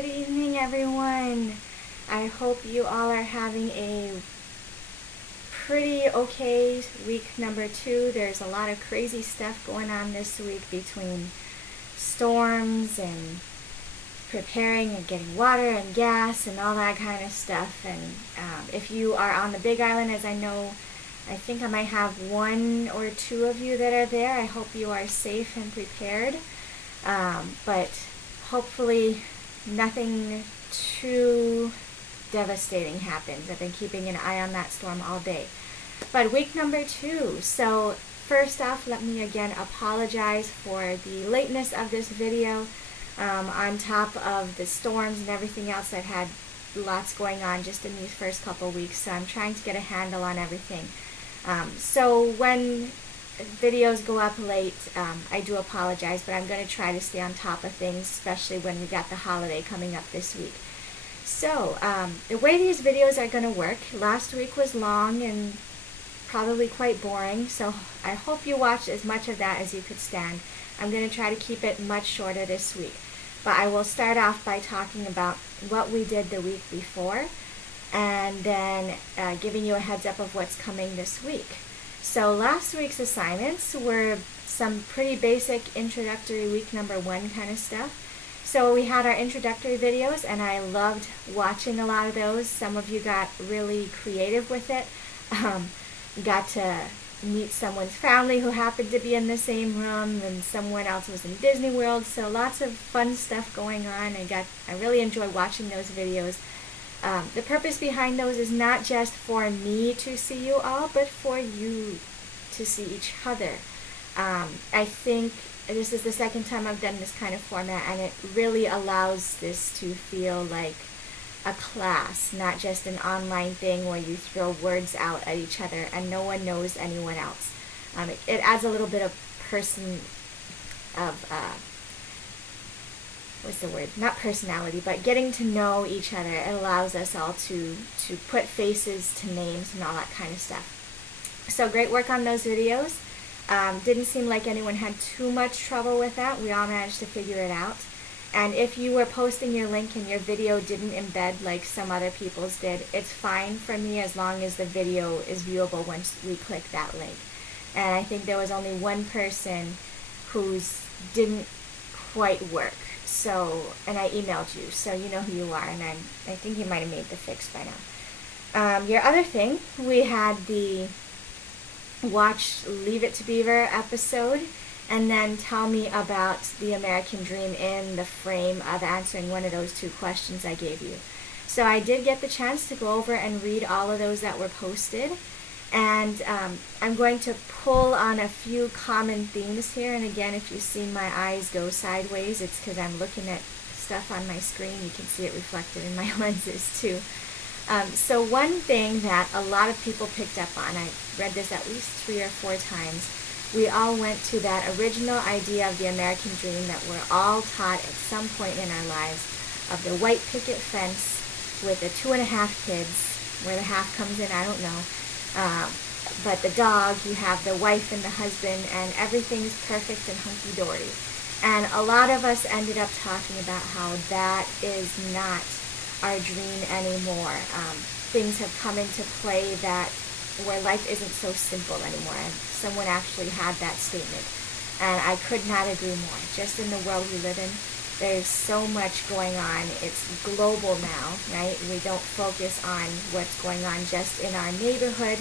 Good evening, everyone. I hope you all are having a pretty okay week number 2. There's a lot of crazy stuff going on this week between storms and preparing and getting water and gas and all that kind of stuff. And if you are on the Big Island, as I know, I think I might have 1 or 2 of you that are there. I hope you are safe and prepared. But hopefully nothing too devastating happens. I've been keeping an eye on that storm all day. But week number 2. So first off, let me again apologize for the lateness of this video. On top of the storms and everything else, I've had lots going on just in these first couple weeks, so I'm trying to get a handle on everything. So when videos go up late, I do apologize, but I'm going to try to stay on top of things, especially when we got the holiday coming up this week. So the way these videos are going to work, last week was long and probably quite boring, so I hope you watched as much of that as you could stand. I'm going to try to keep it much shorter this week, but I will start off by talking about what we did the week before, and then giving you a heads up of what's coming this week. So last week's assignments were some pretty basic introductory week number 1 kind of stuff. So we had our introductory videos, and I loved watching a lot of those. Some of you got really creative with it. Got to meet someone's family who happened to be in the same room, and someone else was in Disney World. So lots of fun stuff going on. I really enjoy watching those videos. The purpose behind those is not just for me to see you all, but for you to see each other. I think this is the second time I've done this kind of format, and it really allows this to feel like a class, not just an online thing where you throw words out at each other and no one knows anyone else. It adds a little bit of not personality, but getting to know each other. It allows us all to put faces to names and all that kind of stuff. So great work on those videos. Didn't seem like anyone had too much trouble with that. We all managed to figure it out. And if you were posting your link and your video didn't embed like some other people's did, it's fine for me as long as the video is viewable once we click that link. And I think there was only one person whose didn't quite work. So, and I emailed you, so you know who you are, and I think you might have made the fix by now. Your other thing, we had the watch Leave It to Beaver episode, and then tell me about the American Dream in the frame of answering one of those 2 questions I gave you. So I did get the chance to go over and read all of those that were posted, and I'm going to pull on a few common themes here. And again, if you see my eyes go sideways, it's because I'm looking at stuff on my screen. You can see it reflected in my lenses too. So one thing that a lot of people picked up on, I read this at least 3 or 4 times, we all went to that original idea of the American Dream that we're all taught at some point in our lives, of the white picket fence with the 2.5 kids, where the half comes in, I don't know. But the dog, you have the wife and the husband, and everything's perfect and hunky-dory. And a lot of us ended up talking about how that is not our dream anymore. Things have come into play where life isn't so simple anymore. And someone actually had that statement, and I could not agree more. Just in the world we live in, there's so much going on. It's global now, right? We don't focus on what's going on just in our neighborhood,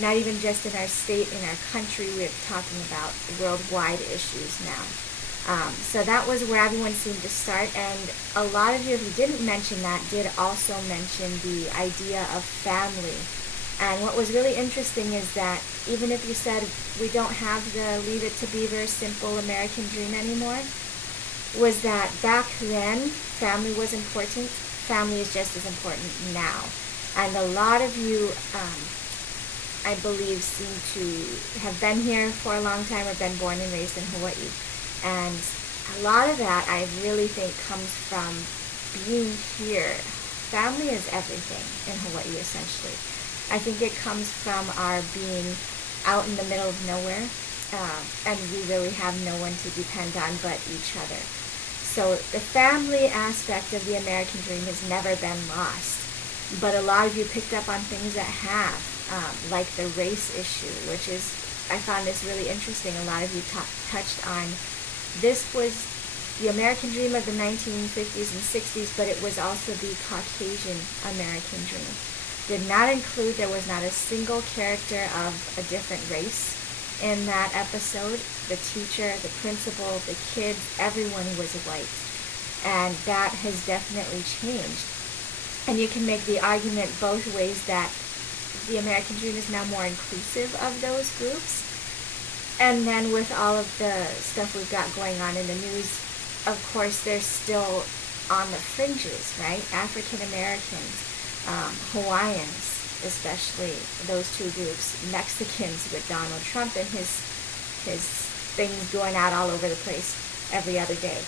not even just in our state, in our country. We're talking about worldwide issues now. So that was where everyone seemed to start, and a lot of you who didn't mention that did also mention the idea of family. And what was really interesting is that even if you said we don't have the Leave It to Beaver simple American Dream anymore, was that back then family was important. Family is just as important now. And a lot of you, I believe, seem to have been here for a long time or been born and raised in Hawaii. And a lot of that I really think comes from being here. Family is everything in Hawaii, essentially. I think it comes from our being out in the middle of nowhere, and we really have no one to depend on but each other. So the family aspect of the American dream has never been lost, but a lot of you picked up on things that have, like the race issue, which is, I found this really interesting. A lot of you touched on, this was the American dream of the 1950s and 60s, but it was also the Caucasian American dream. Did not include, there was not a single character of a different race in that episode. The teacher, the principal, the kids, everyone was white. And that has definitely changed. And you can make the argument both ways, that the American dream is now more inclusive of those groups. And then with all of the stuff we've got going on in the news, of course, they're still on the fringes, right? African Americans, Hawaiians, especially those two groups, Mexicans with Donald Trump and his things going out all over the place every other day.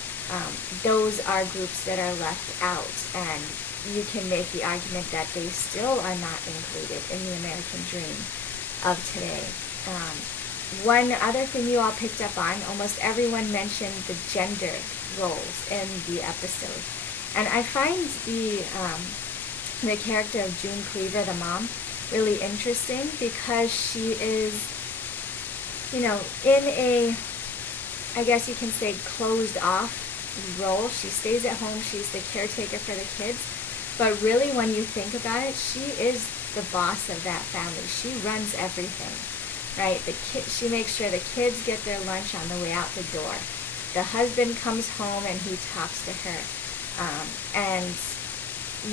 Those are groups that are left out, and you can make the argument that they still are not included in the American dream of today. One other thing you all picked up on, almost everyone mentioned the gender roles in the episode. And I find the character of June Cleaver, the mom, really interesting, because she is, in a, I guess you can say, closed off role. She stays at home, she's the caretaker for the kids, but really when you think about it, she is the boss of that family. She runs everything, right? She makes sure the kids get their lunch on the way out the door. The husband comes home and he talks to her. And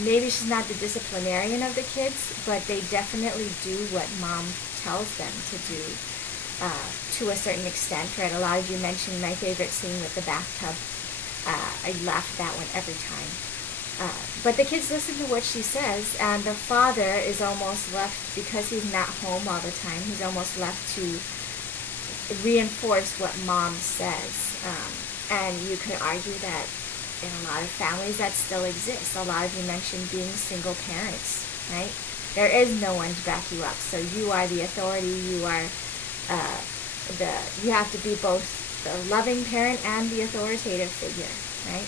maybe she's not the disciplinarian of the kids, but they definitely do what mom tells them to do, to a certain extent, right? A lot of you mentioned my favorite scene with the bathtub. I laugh at that one every time. But the kids listen to what she says, and the father is almost left, because he's not home all the time, he's almost left to reinforce what mom says. And you could argue that in a lot of families that still exists. A lot of you mentioned being single parents, right? There is no one to back you up, so you are the authority. You are you have to be both the loving parent and the authoritative figure, right?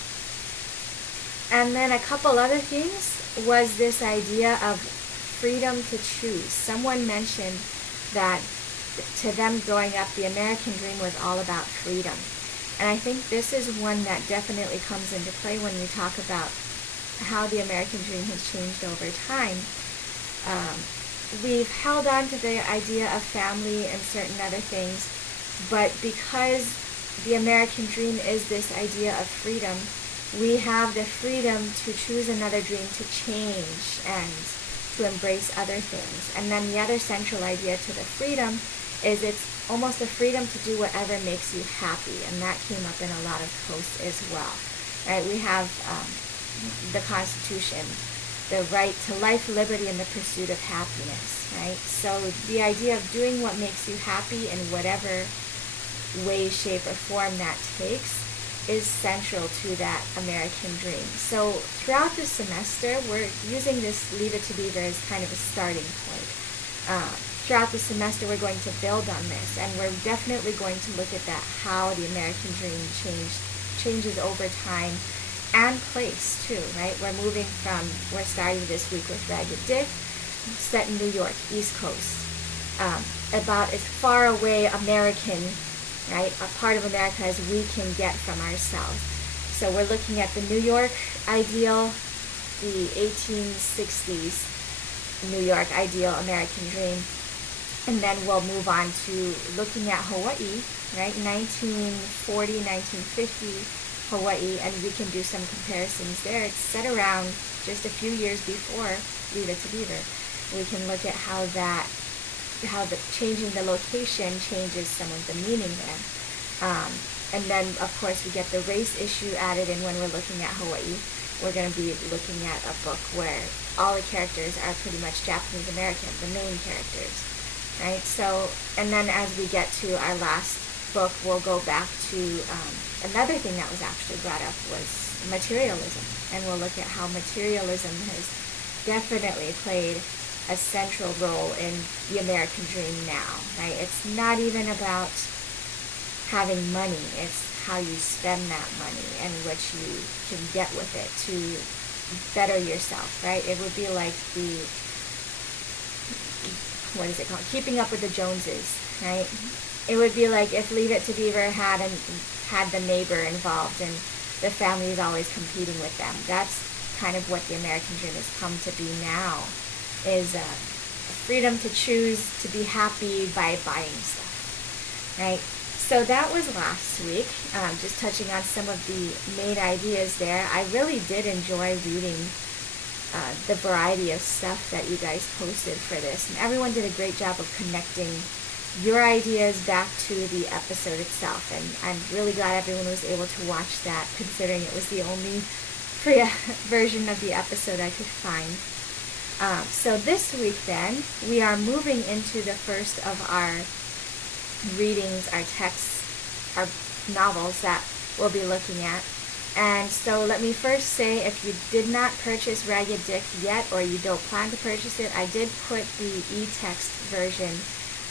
And then a couple other things was this idea of freedom to choose. Someone mentioned that to them growing up, the American dream was all about freedom. And I think this is one that definitely comes into play when we talk about how the American dream has changed over time. We've held on to the idea of family and certain other things, but because the American dream is this idea of freedom, we have the freedom to choose another dream, to change and to embrace other things. And then the other central idea to the freedom is it's almost a freedom to do whatever makes you happy, and that came up in a lot of posts as well. Right? We have the Constitution, the right to life, liberty, and the pursuit of happiness. Right? So the idea of doing what makes you happy in whatever way, shape, or form that takes is central to that American dream. So throughout the semester, we're using this Leave It to Beaver as kind of a starting point. Throughout the semester, we're going to build on this, and we're definitely going to look at that, how the American dream changes over time and place too, right? We're starting this week with Ragged Dick, set in New York, East Coast, about as far away American, right, a part of America as we can get from ourselves. So we're looking at the New York ideal, the 1860s New York ideal American dream, and then we'll move on to looking at Hawaii, right, 1940, 1950 Hawaii, and we can do some comparisons there. It's set around just a few years before Leave It to Beaver. We can look at how the changing the location changes some of the meaning there. And then, of course, we get the race issue added in when we're looking at Hawaii. We're going to be looking at a book where all the characters are pretty much Japanese American, the main characters, right? So, and then as we get to our last book, we'll go back to another thing that was actually brought up was materialism. And we'll look at how materialism has definitely played a central role in the American dream now, right? It's not even about having money. It's how you spend that money and what you can get with it to better yourself, right? It would be like the, what is it called? Keeping Up with the Joneses, right? It would be like if Leave It to Beaver had the neighbor involved and the family is always competing with them. That's kind of what the American dream has come to be now, is freedom to choose to be happy by buying stuff, right? So that was last week, just touching on some of the main ideas there. I really did enjoy reading the variety of stuff that you guys posted for this, and everyone did a great job of connecting your ideas back to the episode itself, and I'm really glad everyone was able to watch that, considering it was the only free version of the episode I could find. So this week then, we are moving into the first of our readings, our texts, our novels that we'll be looking at. And so let me first say, if you did not purchase Ragged Dick yet, or you don't plan to purchase it, I did put the e-text version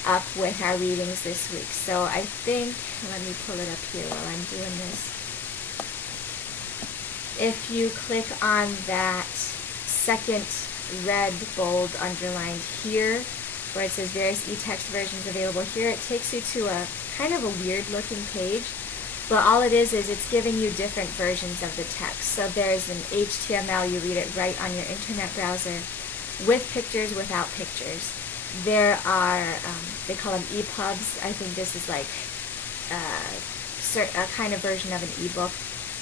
up with our readings this week. So I think, let me pull it up here while I'm doing this. If you click on that second red, bold, underlined here, where it says various e-text versions available here, it takes you to a kind of a weird looking page. But all it is it's giving you different versions of the text. So there's an HTML, you read it right on your internet browser, with pictures, without pictures. There are, they call them EPUBs. I think this is like a kind of version of an ebook.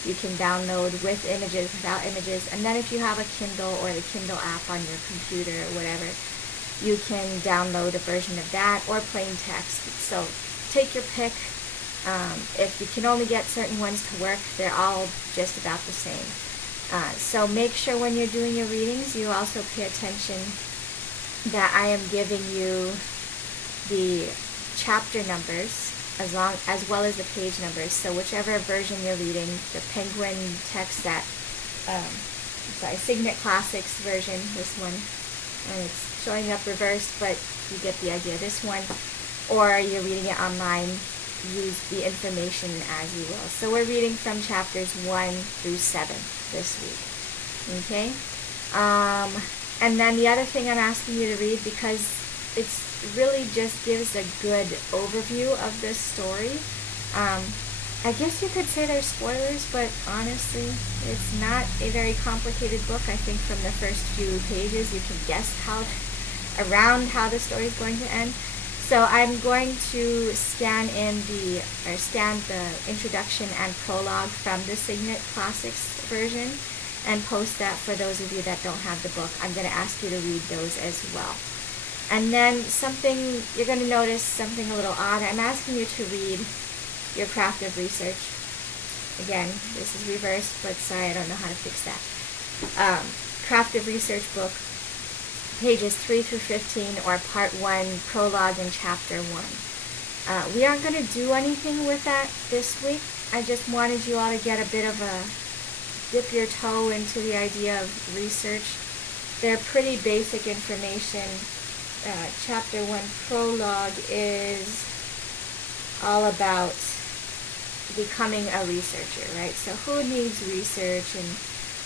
You can download with images, without images. And then if you have a Kindle or the Kindle app on your computer or whatever, you can download a version of that, or plain text. So take your pick. If you can only get certain ones to work, they're all just about the same. So make sure when you're doing your readings, you also pay attention that I am giving you the chapter numbers as well as the page numbers. So whichever version you're reading, the Penguin text, that Signet Classics version, this one, and it's showing up reversed, but you get the idea. This one, or you're reading it online, use the information as you will. So we're reading from chapters 1 through 7 this week. Okay? And then the other thing I'm asking you to read, because it's really just gives a good overview of this story. I guess you could say they're spoilers, but honestly, it's not a very complicated book. I think from the first few pages you can guess around how the story is going to end. So I'm going to scan the introduction and prologue from the Signet Classics version and post that for those of you that don't have the book. I'm going to ask you to read those as well. And then you're going to notice something a little odd. I'm asking you to read your Craft of Research. Again, this is reversed, but sorry, I don't know how to fix that. Craft of Research book, pages 3 through 15, or part 1, prologue and chapter 1. We aren't going to do anything with that this week. I just wanted you all to get a bit of a dip your toe into the idea of research. They're pretty basic information. Chapter 1 prologue is all about becoming a researcher, right? So who needs research, and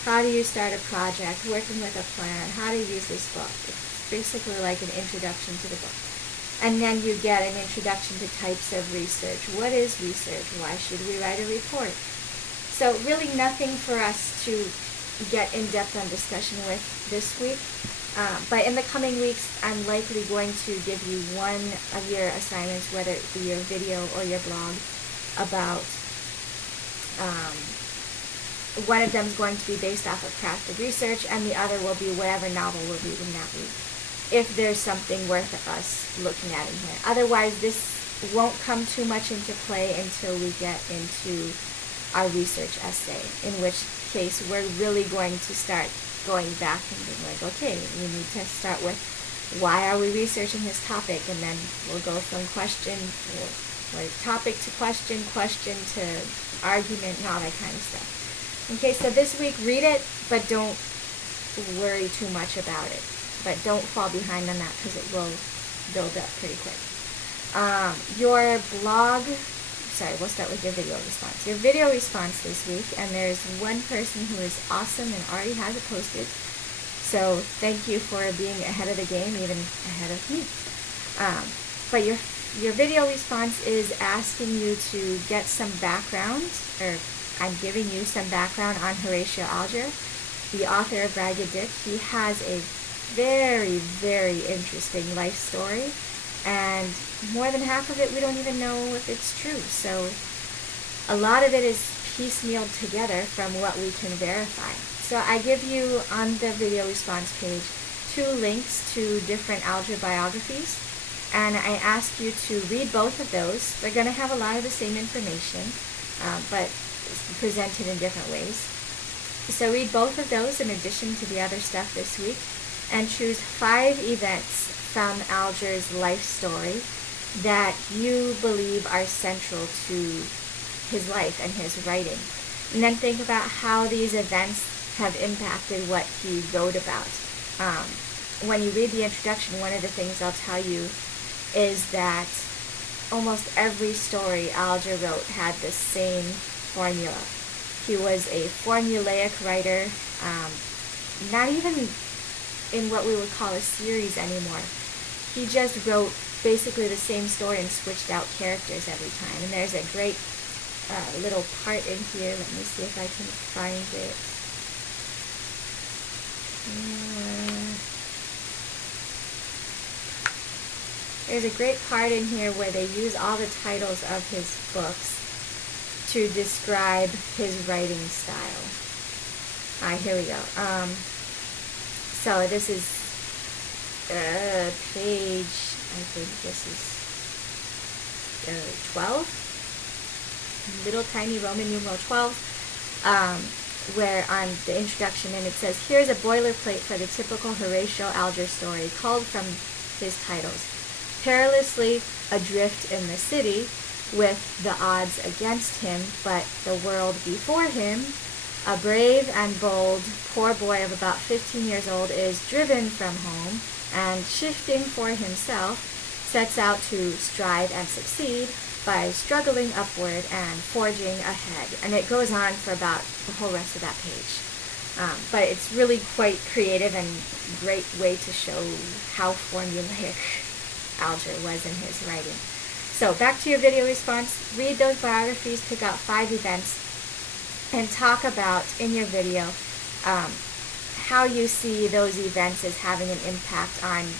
how do you start a project, working with a plan, how to use this book. It's basically like an introduction to the book. And then you get an introduction to types of research. What is research? Why should we write a report? So really nothing for us to get in-depth on discussion with this week. But in the coming weeks, I'm likely going to give you one of your assignments, whether it be your video or your blog, about one of them is going to be based off of Craft of Research, and the other will be whatever novel we're reading that week, if there's something worth us looking at in here. Otherwise, this won't come too much into play until we get into our research essay, in which case we're really going to start going back and being like, okay, we need to start with, why are we researching this topic? And then we'll go from topic to question to argument, and all that kind of stuff. Okay, so this week, read it, but don't worry too much about it. But don't fall behind on that, because it will build up pretty quick. Your blog sorry, we'll start with your video response. Your video response this week, and there's one person who is awesome and already has it posted. So thank you for being ahead of the game, even ahead of me. But your video response is asking you to get some background, or I'm giving you some background on Horatio Alger, the author of Ragged Dick. He has a very, very interesting life story, and more than half of it we don't even know if it's true. So a lot of it is piecemealed together from what we can verify. So I give you on the video response page 2 links to different Alger biographies, and I ask you to read both of those. They're going to have a lot of the same information, but presented in different ways. So read both of those in addition to the other stuff this week, and choose 5 events from Alger's life story that you believe are central to his life and his writing. And then think about how these events have impacted what he wrote about. When you read the introduction, one of the things I'll tell you is that almost every story Alger wrote had the same formula. He was a formulaic writer, not even in what we would call a series anymore. He just wrote basically the same story and switched out characters every time. And there's a great little part in here. Let me see if I can find it. There's a great part in here where they use all the titles of his books to describe his writing style. Here we go. So this is page, I think this is 12, little tiny Roman numeral 12, where on the introduction, and it says, here's a boilerplate for the typical Horatio Alger story, culled from his titles. Perilously adrift in the city, with the odds against him, but the world before him, a brave and bold poor boy of about 15 years old is driven from home and, shifting for himself, sets out to strive and succeed by struggling upward and forging ahead. And it goes on for about the whole rest of that page. But it's really quite creative and great way to show how formulaic Alger was in his writing. So back to your video response. Read those biographies, pick out 5 events, and talk about in your video how you see those events as having an impact on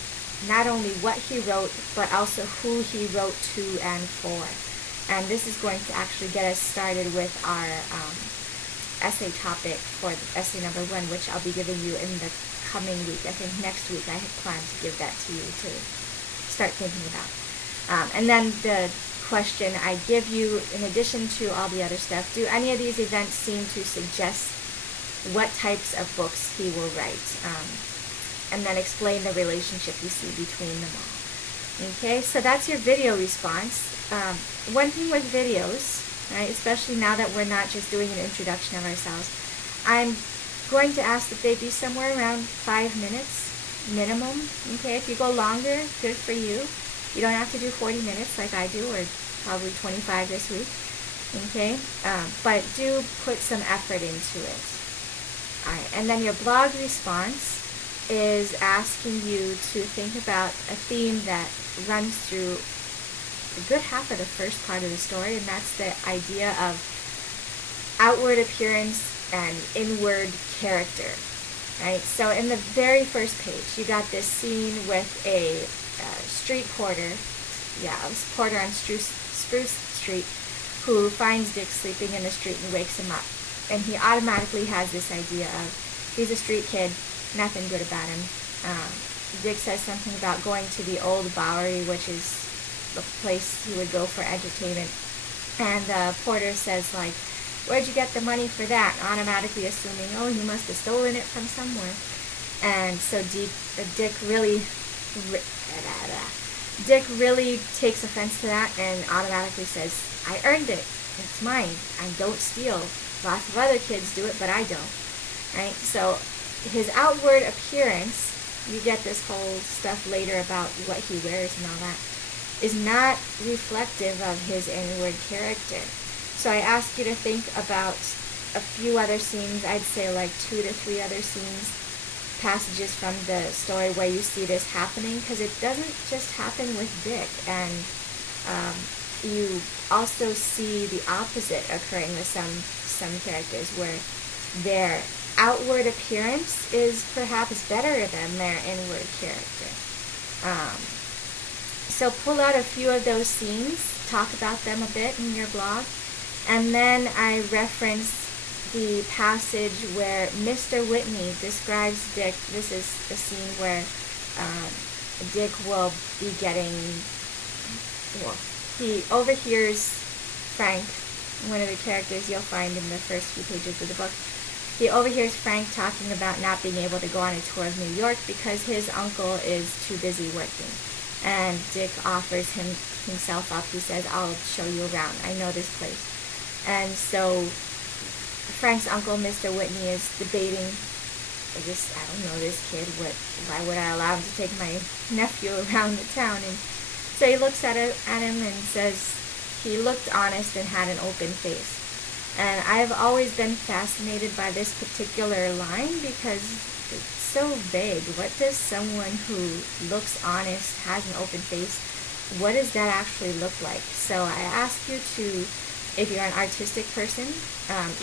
not only what he wrote, but also who he wrote to and for. And this is going to actually get us started with our essay topic for essay number 1, which I'll be giving you in the coming week. I think next week I had planned to give that to you to start thinking about. And then the question I give you, in addition to all the other stuff, do any of these events seem to suggest what types of books he will write? And then explain the relationship you see between them all. Okay, so that's your video response. One thing with videos, right, especially now that we're not just doing an introduction of ourselves, I'm going to ask that they be somewhere around 5 minutes minimum. Okay, if you go longer, good for you. You don't have to do 40 minutes like I do, or probably 25 this week. Okay, but do put some effort into it. All right, and then your blog response is asking you to think about a theme that runs through a good half of the first part of the story, and that's the idea of outward appearance and inward character. Right? So in the very first page, you got this scene with a street porter, a porter on Spruce Street, who finds Dick sleeping in the street and wakes him up. And he automatically has this idea of, he's a street kid, nothing good about him. Dick says something about going to the Old Bowery, which is the place he would go for entertainment. And the porter says, like, where'd you get the money for that? Automatically assuming, oh, he must have stolen it from somewhere. And so Dick really takes offense to that and automatically says, I earned it. It's mine. I don't steal. Lots of other kids do it, but I don't. Right? So his outward appearance, you get this whole stuff later about what he wears and all that, is not reflective of his inward character. So I ask you to think about a few other scenes, I'd say like 2 to 3 other scenes, passages from the story where you see this happening, because it doesn't just happen with Dick, and you also see the opposite occurring with some characters, where their outward appearance is perhaps better than their inward character. So pull out a few of those scenes, talk about them a bit in your blog, and then I reference the passage where Mr. Whitney describes Dick. This is a scene where Dick will be getting, well, he overhears Frank, one of the characters you'll find in the first few pages of the book. He overhears Frank talking about not being able to go on a tour of New York because his uncle is too busy working. And Dick offers himself up. He says, "I'll show you around. I know this place." And so Frank's uncle, Mr. Whitney, is debating, I don't know this kid, why would I allow him to take my nephew around the town? And so he looks at him and says, he looked honest and had an open face. And I've always been fascinated by this particular line because it's so vague. What does someone who looks honest, has an open face, what does that actually look like? So I ask you to, if you're an artistic person,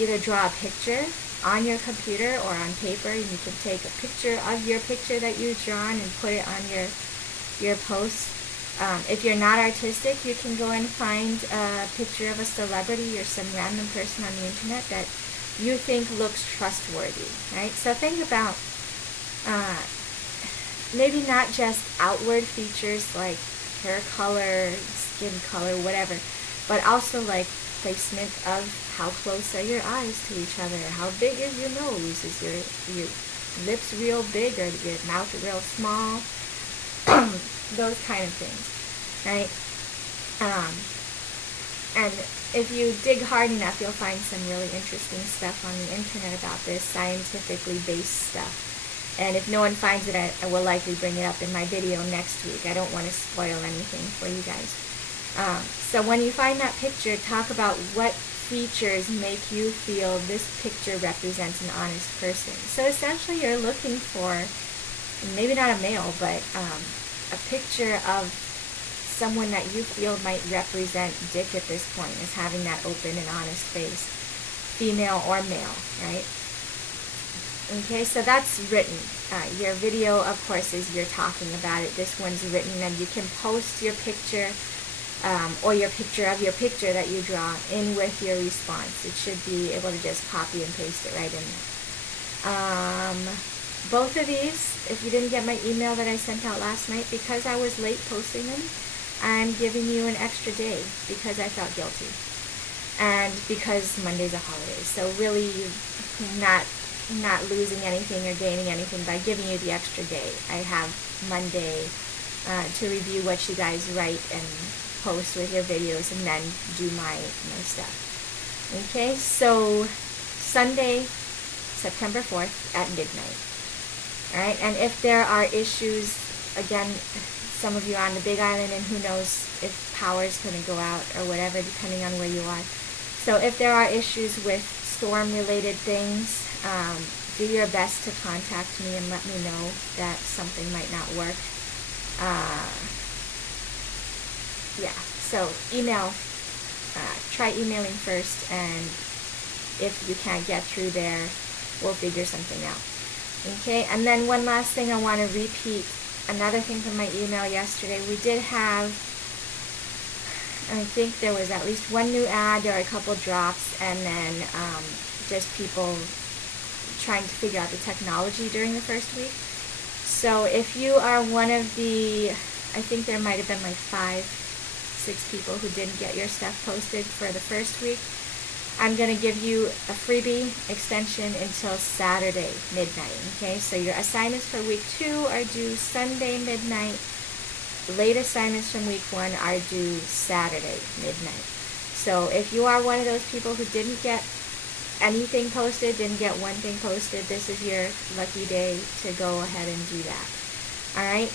either draw a picture on your computer or on paper, and you can take a picture of your picture that you've drawn and put it on your post. If you're not artistic, you can go and find a picture of a celebrity or some random person on the internet that you think looks trustworthy, right? So think about maybe not just outward features like hair color, skin color, whatever, but also like placement of how close are your eyes to each other, how big is your nose, is your lips real big or your mouth real small, those kind of things, right? And if you dig hard enough, you'll find some really interesting stuff on the internet about this, scientifically based stuff. And if no one finds it, I will likely bring it up in my video next week. I don't want to spoil anything for you guys. So when you find that picture, talk about what features make you feel this picture represents an honest person. So essentially you're looking for, maybe not a male, but a picture of someone that you feel might represent Dick at this point as having that open and honest face, female or male, right? Okay, so that's written. Your video, of course, is you're talking about it. This one's written, and you can post your picture or your picture of your picture that you draw in with your response. It should be able to just copy and paste it right in there. Both of these, if you didn't get my email that I sent out last night, because I was late posting them, I'm giving you an extra day because I felt guilty. And because Monday's a holiday. So really not losing anything or gaining anything by giving you the extra day. I have Monday to review what you guys write and post with your videos and then do my stuff. Okay, so Sunday, September 4th at midnight. Alright, and if there are issues, again, some of you are on the Big Island and who knows if power is going to go out or whatever, depending on where you are. So if there are issues with storm-related things, do your best to contact me and let me know that something might not work. Yeah, so email, try emailing first, and if you can't get through there, we'll figure something out. Okay, and then one last thing I want to repeat, another thing from my email yesterday. We did have, I think there was at least one new ad, there were a couple drops, and then just people trying to figure out the technology during the first week. So if you are one of the, I think there might have been like 5-6 people who didn't get your stuff posted for the first week, I'm going to give you a freebie extension until Saturday midnight. Okay, so your assignments for week 2 are due Sunday midnight. Late assignments from week 1 are due Saturday midnight. So if you are one of those people who didn't get anything posted, didn't get one thing posted, this is your lucky day to go ahead and do that. Alright,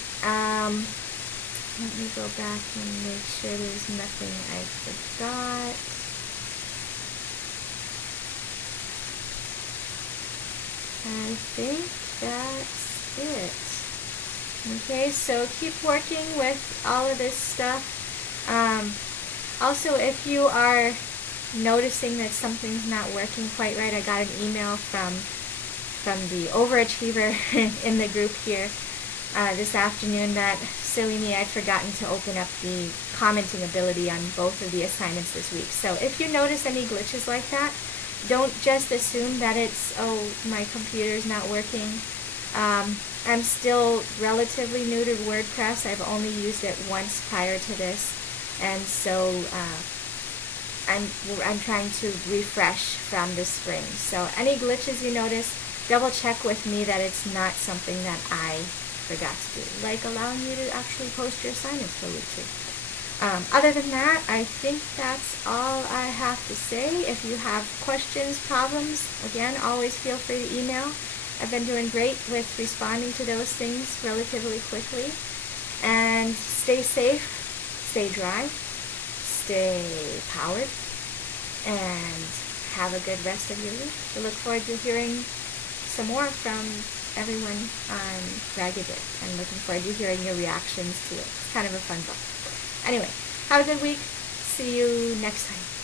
Let me go back and make sure there's nothing I forgot. I think that's it. Okay, so keep working with all of this stuff. Also, if you are noticing that something's not working quite right, I got an email from the overachiever in the group here this afternoon that, silly me, I'd forgotten to open up the commenting ability on both of the assignments this week. So if you notice any glitches like that, don't just assume that it's, oh, my computer's not working. I'm still relatively new to WordPress. I've only used it once prior to this, and so I'm trying to refresh from the spring. So any glitches you notice, double check with me that it's not something that I forgot to do, like allowing you to actually post your assignments for week 2. Other than that, I think that's all I have to say. If you have questions, problems, again, always feel free to email. I've been doing great with responding to those things relatively quickly. And stay safe, stay dry, stay powered, and have a good rest of your week. I look forward to hearing some more from everyone on Ragged It, and looking forward to hearing your reactions to it. It's kind of a fun book. Anyway, have a good week. See you next time.